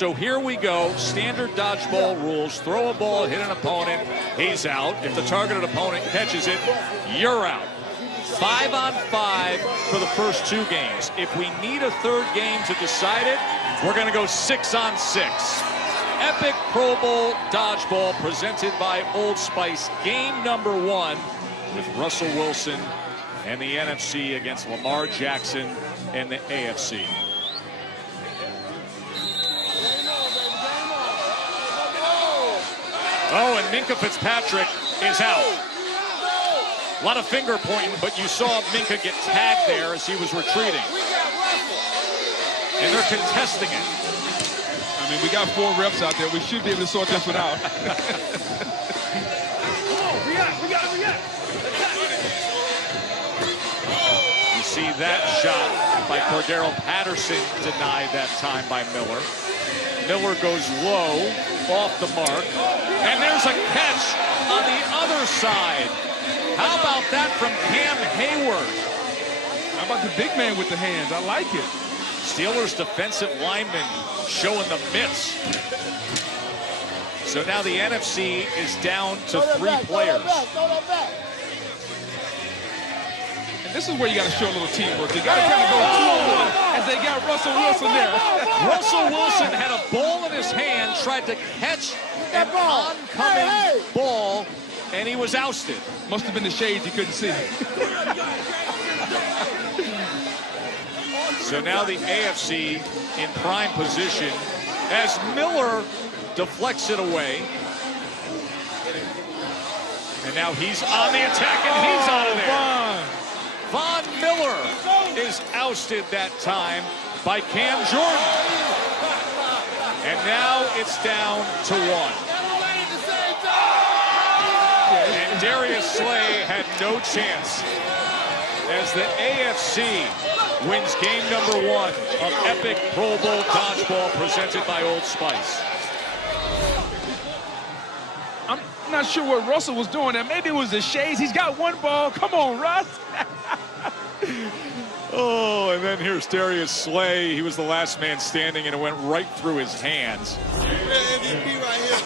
So here we go, standard dodgeball rules. Throw a ball, hit an opponent, he's out. If the targeted opponent catches it, you're out. 5 on 5 for the first 2 games. If we need a third game to decide it, we're gonna go 6 on 6. Epic Pro Bowl dodgeball presented by Old Spice. Game number 1 with Russell Wilson and the NFC against Lamar Jackson and the AFC. Oh, and Minkah Fitzpatrick is out. A lot of finger pointing, but you saw Minkah get tagged there as he was retreating. And they're contesting it. I mean, we got 4 reps out there. We should be able to sort this one out. You see that shot by Cordero Patterson denied that time by Miller. Miller goes low, off the mark, and there's a catch on the other side. How about that from Cam Hayward? How about the big man with the hands? I like it. Steelers defensive lineman showing the mitts. So now the NFC is down to 3 players. This is where you got to show a little teamwork. You got to kind of go 2-on-1 as they got Russell Wilson there. Russell Wilson had a ball in his hand, tried to catch an oncoming ball, and he was ousted. Must have been the shades he couldn't see. So now the AFC in prime position as Miller deflects it away. And now he's on the attack, and he's out of there. Von Miller is ousted that time by Cam Jordan. And now it's down to 1. And Darius Slay had no chance as the AFC wins game number 1 of Epic Pro Bowl dodgeball presented by Old Spice. I'm not sure what Russell was doing there. Maybe it was the shades. He's got 1 ball. Come on, Russ. Oh, and then here's Darius Slay. He was the last man standing, and it went right through his hands. MVP right here.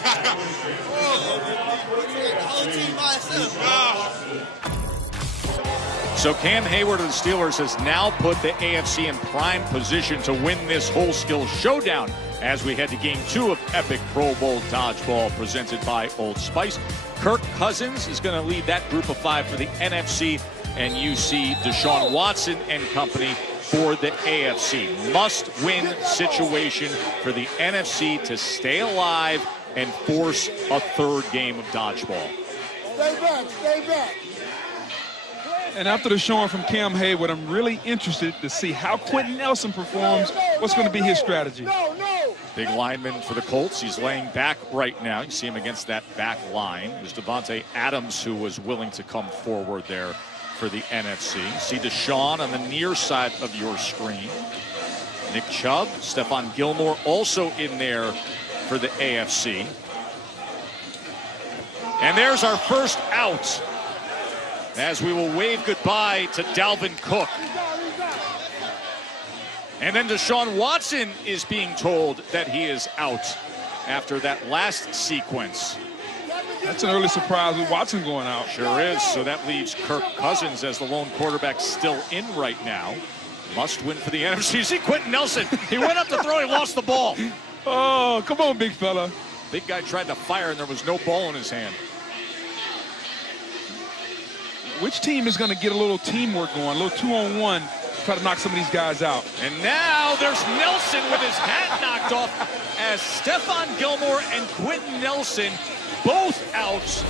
The whole team by itself. So Cam Hayward of the Steelers has now put the AFC in prime position to win this whole skill showdown as we head to game 2 of Epic Pro Bowl dodgeball presented by Old Spice. Kirk Cousins is going to lead that group of 5 for the NFC, and you see Deshaun Watson and company for the AFC. Must-win situation for the NFC to stay alive and force a 3rd game of dodgeball. Stay back, stay back. And after the showing from Cam Hayward, I'm really interested to see how Quentin Nelson performs. What's going to be his strategy? Big lineman for the Colts. He's laying back right now. You see him against that back line. It was Devontae Adams who was willing to come forward there for the NFC. See Deshaun on the near side of your screen. Nick Chubb, Stephon Gilmore also in there for the AFC. And there's our first out as we will wave goodbye to Dalvin Cook. And then Deshaun Watson is being told that he is out after that last sequence. That's an early surprise with Watson going out. Sure is. So that leaves Kirk Cousins as the lone quarterback still in right now. Must win for the NFC. See Quentin Nelson. He went up to throw. He lost the ball. Oh, come on, big fella. Big guy tried to fire, and there was no ball in his hand. Which team is going to get a little teamwork going, a little 2-on-1, try to knock some of these guys out? And now there's Nelson with his hat knocked off as Stephon Gilmore and Quentin Nelson both out.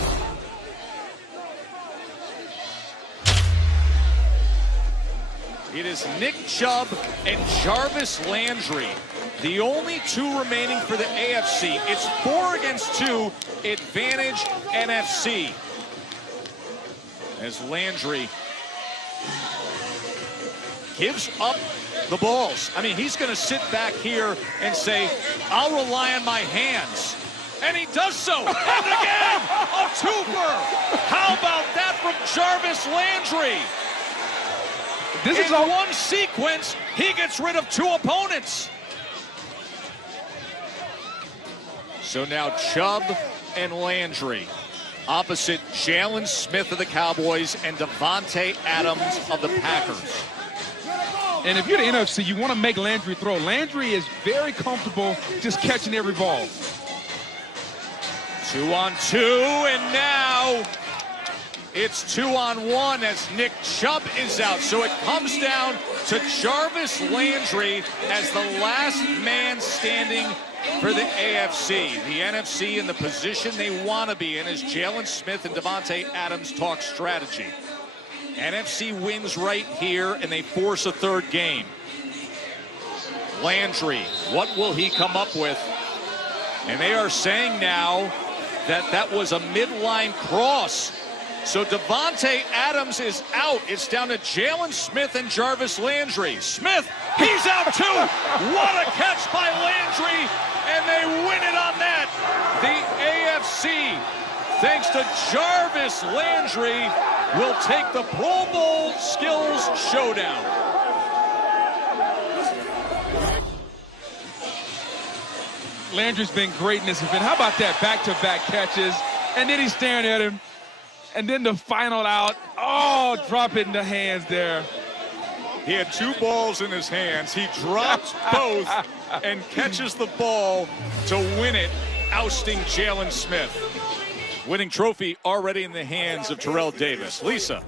It is Nick Chubb and Jarvis Landry, the only 2 remaining for the AFC. It's 4 against 2, advantage NFC. As Landry gives up the balls. I mean, he's going to sit back here and say, I'll rely on my hands. And he does so. And again, a 2-fer. How about that from Jarvis Landry? This is in one sequence, he gets rid of 2 opponents. So now Chubb and Landry opposite Jalen Smith of the Cowboys and Davante Adams of the Packers. And if you're the NFC, you want to make Landry throw. Landry is very comfortable just catching every ball. 2-on-2, and now it's 2-on-1 as Nick Chubb is out. So it comes down to Jarvis Landry as the last man standing for the AFC. The NFC in the position they want to be in as Jalen Smith and Davante Adams talk strategy. NFC wins right here, and they force a third game. Landry, what will he come up with? And they are saying now that that was a midline cross. So Davante Adams is out. It's down to Jalen Smith and Jarvis Landry. Smith, he's out too. What a catch by Landry, and they win it on that. The AFC, thanks to Jarvis Landry, will take the Pro Bowl Skills Showdown. Landry's been great in this event. How about that back-to-back catches? And then he's staring at him. And then the final out. Oh, drop it in the hands there. He had two balls in his hands. He drops both and catches the ball to win it, ousting Jalen Smith. Winning trophy already in the hands of Terrell Davis. Lisa.